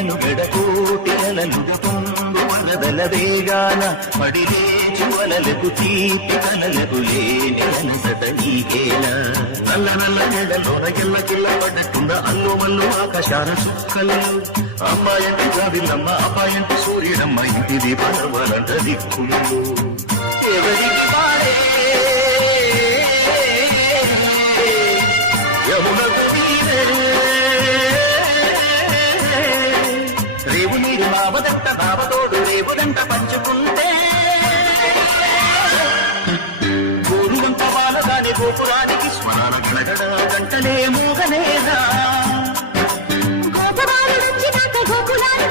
మనుగడకోటి అలలుగ వరదల వేగాన పడిలేచి వలలకు తీపి కలలకు లేని అలసట నీకేలా నల్ల నల్ల నెడలోన ఎల్ల కిల్ల పడ్డట్టున్న అల్లు మల్లు ఆకాశాల చుక్కలు అమ్మాయంటి జాబిల్లమ్మ అబ్బాయంటి సూర్యుడమ్మ ఇంటిది పర్వలంట దిక్కులు ఎవరికి పాడే యమునకు రేవు నీరు బావదంట బావతోడు రేవుదంట పంచుకుంటే గోరువంత బాలగాని గోపురానికి స్మరణ గడగడ గంటలే మూగనేదా గోపురాలు నుంచి గోపురాలు